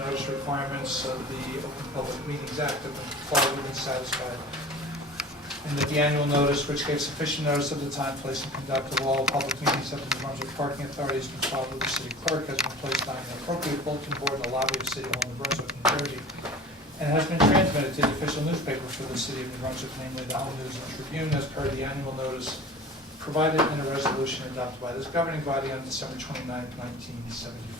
notice requirements of the Open Public Meetings Act have been complied with and satisfied. And that the annual notice, which gave sufficient notice of the time, place, and conduct of all public meetings of the New Brunswick Parking Authority has been filed with the city clerk, has been placed on an appropriate bulletin board in the lobby of City Hall in New Brunswick, New Jersey, and has been transmitted to the official newspaper for the city of New Brunswick, namely the Home News and Tribune, as per the annual notice provided in a resolution adopted by this governing body on December 29, 1975.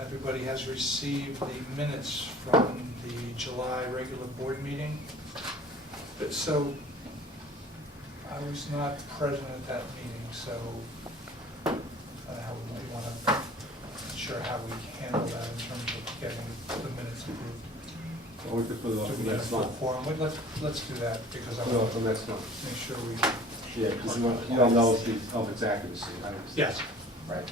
Everybody has received the minutes from the July regular board meeting. So I was not present at that meeting, so how we might want to, sure how we handle that in terms of getting the minutes approved. Well, we could put it off To the get a next full month. quorum. Let's do that, because I Put it off want the to next month. make sure we. Yeah, because you don't know of its accuracy. I understand. Yes. Right.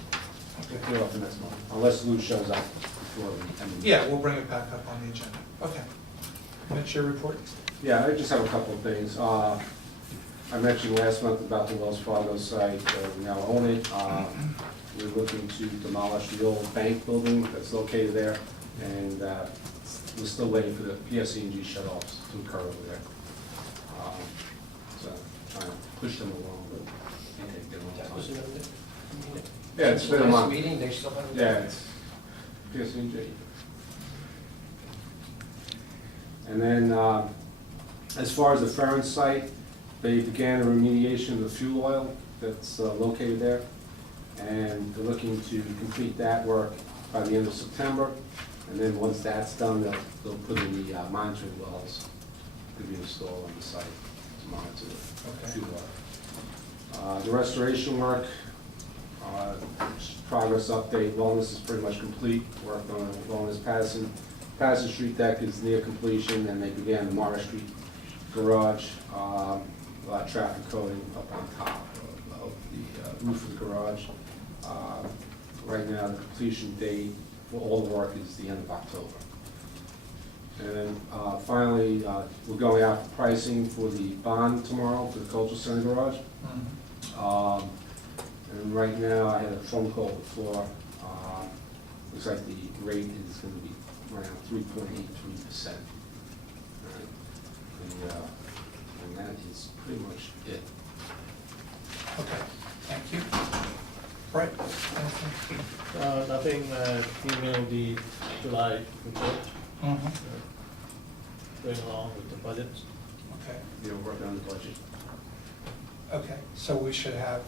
Okay, put it off the next month, unless Lou shows up before we. Yeah, we'll bring it back up on the agenda. Okay. Minutes your report? Yeah, I just have a couple of things. I mentioned last month about the Wells Fargo site, we now own it. We're looking to demolish the old bank building that's located there, and we're still waiting for the PSE&G shut-offs to occur over there. So trying to push them along, but I think they get That a was long another time. meeting. Yeah, it's been a Last month. meeting, they still haven't. Yeah, it's PSE&G. And then, as far as the Ferron site, they began a remediation of the fuel oil that's located there. And they're looking to complete that work by the end of September. And then once that's done, they'll put in the monitoring wells to be installed on the site to monitor the fuel oil. The restoration work, progress update, wellness is pretty much complete. Work on wellness Patterson Street deck is near completion, and they began the Morris Street garage, a lot of traffic coating up on top of the roof of the garage. Right now, the completion date for all the work is the end of October. And then finally, we're going out for pricing for the bond tomorrow for the Cultural Center garage. And right now, I had a phone call before. Looks like the rate is going to be around 3.83%. And that is pretty much it. Okay, thank you. Right. Anything? Nothing, email the July report, going along with the budgets. Okay, They're working on the budget. okay, so we should have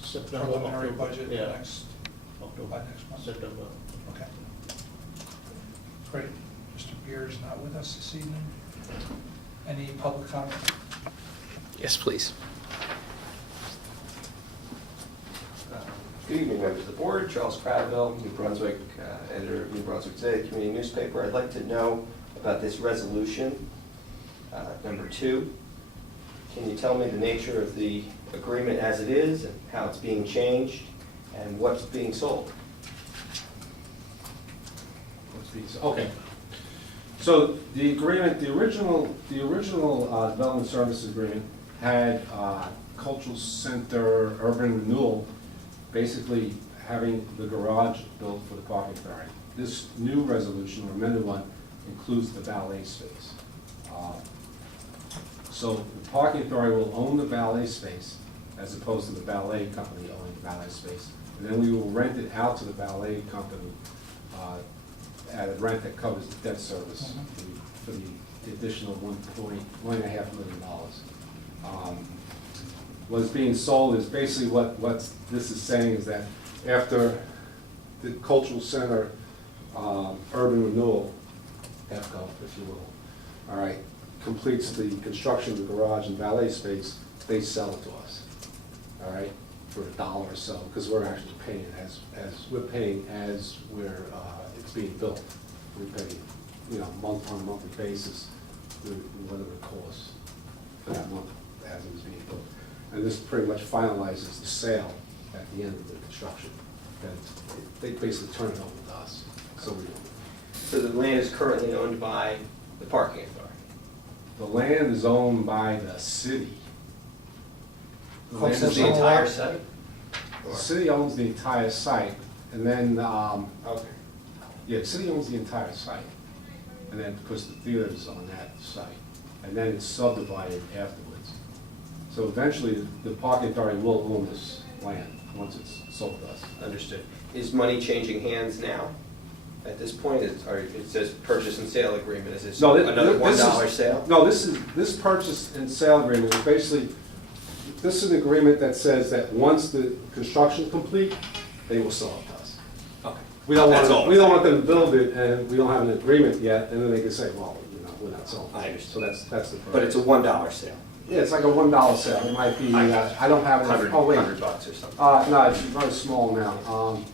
September, preliminary October. budget Yeah, next, by October, next month. September. Okay. Great. Mr. Beer is not with us this evening. Any public comment? Yes, please. Good evening, members of the board. Charles Cradville, New Brunswick, editor of New Brunswick Today, the community newspaper. I'd like to know about this resolution, number 2. Can you tell me the nature of the agreement as it is, and how it's being changed, and what's being sold? Okay. So the agreement, the original development services agreement had cultural center urban renewal, basically having the garage built for the parking authority. This new resolution, or amended one, includes the valet space. So the parking authority will own the valet space as opposed to the valet company owning the valet space. And then we will rent it out to the valet company at a rent that covers the debt service for the additional $1.5 million. What's being sold is basically what this is saying is that after the cultural center urban renewal, EFCO, if you will, all right, completes the construction of the garage and valet space, they sell it to us, all right, for $1 or so, because we're actually paying as we're paying as we're it's being built. We pay, month on a monthly basis, whatever it costs for that month as it is being built. And this pretty much finalizes the sale at the end of the construction. And they basically turn it over to us, so we don't. So the land is currently owned by the parking authority. The land is owned by the city. The land This is is the owned- entire site? The city owns the entire site, and then, Okay. yeah, the city owns the entire site. And then, because the theater's on that site, and then it's subdivided afterwards. So eventually, the parking authority will own this land, once it's sold to us. Understood. Is money changing hands now? At this point, or it says purchase and sale agreement, is this No, another this is- $1 sale? No, this purchase and sale agreement is basically, this is an agreement that says that once the construction's complete, they will sell it to us. Okay. We don't That's all. want, we don't want them to build it, and we don't have an agreement yet, and then they can say, well, we're not selling it. I understand. So that's the. But it's a $1 sale? Yeah, it's like a $1 sale, it might be, I don't have it, 100 oh, wait. $100 or something? No, it's a very small amount,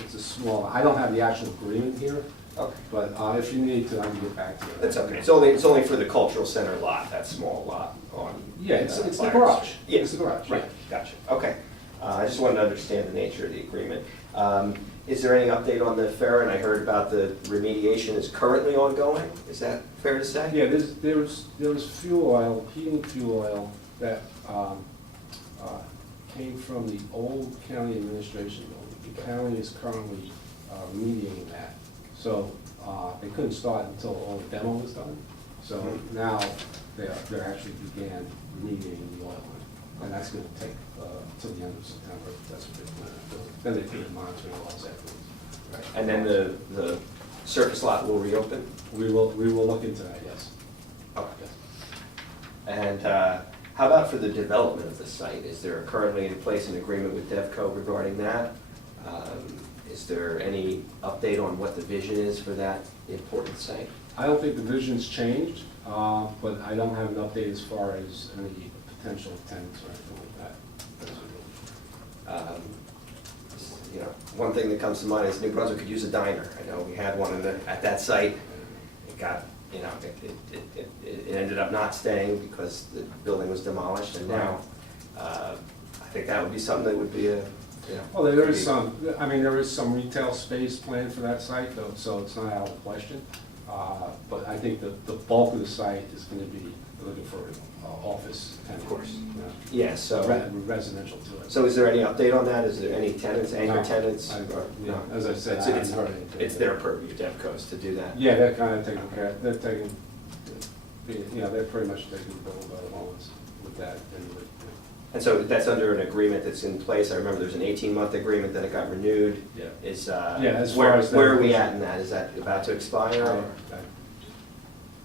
it's a small, I don't have the actual agreement here, Okay. but if you need to, I can get back to you. That's okay. It's only for the cultural center lot, that small lot on. Yeah, it's the Byron garage. Street. Yeah. It's the garage, Right, yeah. gotcha, okay. I just wanted to understand the nature of the agreement. Is there any update on the Farron? I heard about the remediation is currently ongoing, is that fair to say? Yeah, there was fuel oil, heating fuel oil that came from the old county administration building. The county is currently remediating that. So they couldn't start until all the demo was done. So now they're actually began remediating the oil line. And that's gonna take till the end of September. That's what they plan on doing. Then they put monitoring wells afterwards. Right. And then the surface lot will reopen? We will look into that, yes. Okay. Yes. And how about for the development of the site? Is there currently in place an agreement with DevCo regarding that? Is there any update on what the vision is for that important site? I don't think the vision's changed, but I don't have an update as far as any potential tenants or anything like that. You know, one thing that comes to mind is New Brunswick could use a diner. I know we had one at that site. It got, you know, it ended up not staying because the building was demolished, and now I think that would be something that would be a, you know. Well, there is some, I mean, there is some retail space planned for that site, though, so it's not out of question. But I think the bulk of the site is going to be looking for office tenants. Of course. You know, Yeah, so, residential to it. so is there any update on that? Is there any tenants, anchor No. tenants? Yeah, as I said, I It's- haven't heard anything. It's their purview, DevCo's, to do that. Yeah, they're kind of taking care, they're taking, you know, they're pretty much taking the bill by the moments with that. And with, And so that's under an agreement that's in place. I remember there's an 18-month agreement, then it got renewed. Yeah. Is, as where far as that- where are we at in that? Is that about to expire? or-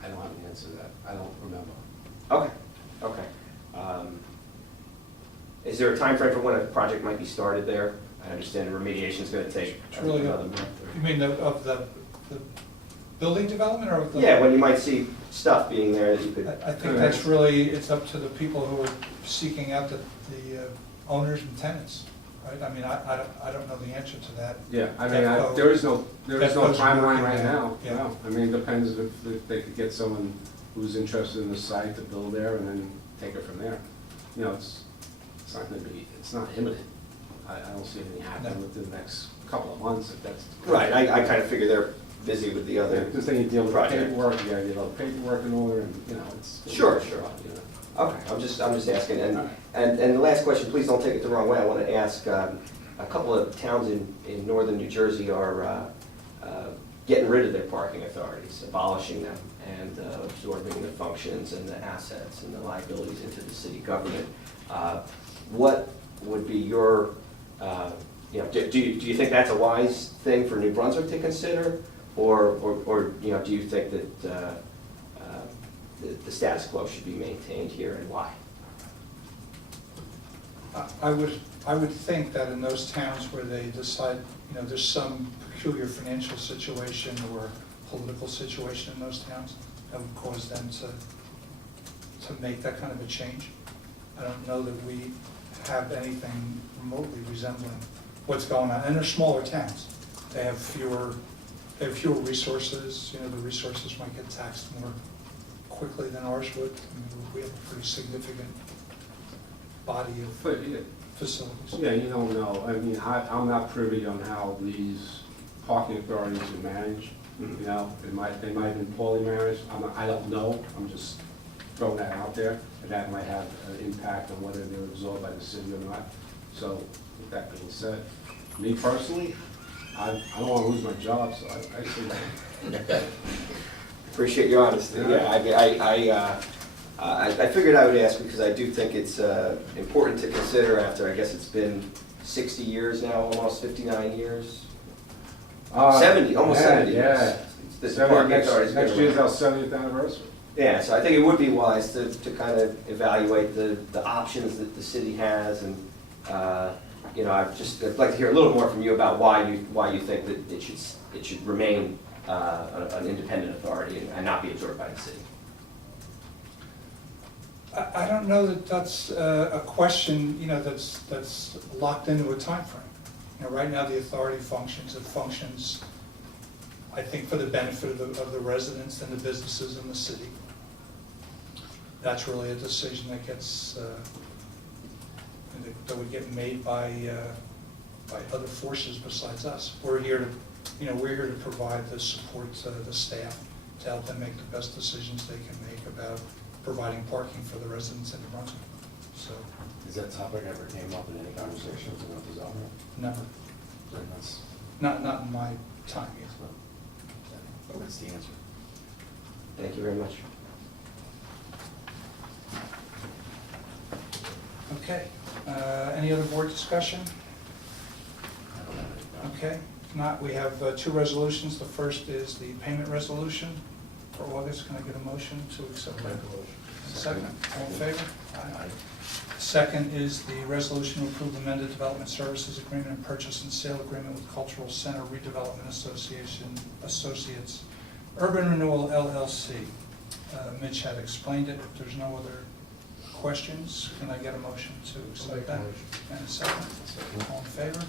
I don't have an answer to that. I don't remember. Okay, okay. Is there a time frame for when a project might be started there? I understand remediation's gonna take It's really, another month. you mean of the building development or of the? Yeah, when you might see stuff being there that you could. I think that's really, it's up to the people who are seeking out the owners and tenants, right? I mean, I don't know the answer to that. Yeah, I mean, DevCo- there is no DevCo's timeline working right on it. now. Yeah. No. I mean, it depends if they could get someone who's interested in the site to build there and then take it from there. You know, it's not gonna be, it's not imminent. I don't see anything happening No. within the next couple of months if that's. Right, I kind of figure they're busy with the other. Because then you deal with the project. paperwork, you gotta get all the paperwork in order and, you know, it's. Sure. You know. Okay, I'm just asking, All right. and the last question, please don't take it the wrong way, I want to ask, a couple of towns in northern New Jersey are getting rid of their parking authorities, abolishing them, and absorbing the functions and the assets and the liabilities into the city government. What would be your, you know, do you think that's a wise thing for New Brunswick to consider? Or you know, do you think that the status quo should be maintained here, and why? I would think that in those towns where they decide, you know, there's some peculiar financial situation or political situation in those towns that would cause them to make that kind of a change. I don't know that we have anything remotely resembling what's going on. And they're smaller towns. They have fewer resources. You know, the resources might get taxed more quickly than ours would. I mean, we have a pretty significant body of But, yeah, facilities. yeah, you don't know. I mean, I'm not privy on how these parking authorities are managed. You know, they might have been poorly managed. I don't know. I'm just throwing that out there. And that might have an impact on whether they're absorbed by the city or not. So with that being said, Me personally, I don't want to lose my job, so I say Appreciate your honesty. Yeah, I figured I would ask because I do think it's important to consider after, I guess it's been 60 years now, almost 59 years. 70, almost 70 years. Yeah. The parking authority's been Next year's around. our 70th anniversary. Yeah, so I think it would be wise to kind of evaluate the options that the city has, and, you know, I'd like to hear a little more from you about why you think that it should remain an independent authority and not be absorbed by the city. I don't know that that's a question, you know, that's locked into a timeframe. You know, right now, the authority functions, I think, for the benefit of the residents and the businesses in the city. That's really a decision that gets, that would get made by other forces besides us. We're here to provide the support to the staff to help them make the best decisions they can make about providing parking for the residents in New Brunswick. So, Has that topic ever came up in any conversations about the zoning? never, Then that's, not in my time yet. that's the answer. Thank you very much. Okay, any other board discussion? I don't have any. Okay, if not, we have two resolutions. The first is the payment resolution for August. Can I get a motion to accept that? Second, all in favor? Aye. Second is the resolution to approve amended development services agreement and purchase and sale agreement with Cultural Center Redevelopment Associates, Urban Renewal LLC. Mitch had explained it. If there's no other questions, can I get a motion to accept that? And a second? All in favor?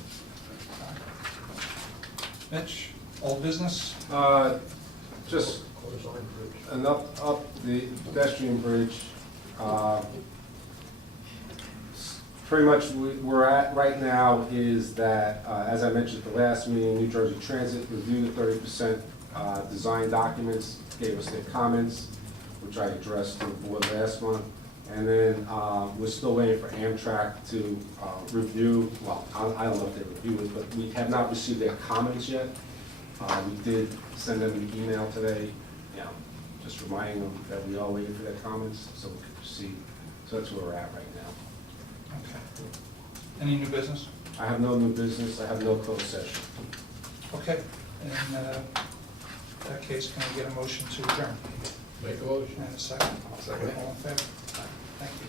Aye. Mitch, old business? Just an up the pedestrian bridge. Pretty much we're at right now is that, as I mentioned at the last meeting, New Jersey Transit reviewed the 30% design documents, gave us their comments, which I addressed to the board last month. And then we're still waiting for Amtrak to review, well, I don't know if they reviewed it, but we have not received their comments yet. We did send them an email today, just reminding them that we are waiting for their comments so we can proceed. So that's where we're at right now. Okay. Any new business? I have no new business, I have no closed session. Okay, in that case, can I get a motion to adjourn? Make a motion. And a second? Second. All in favor? Thank you.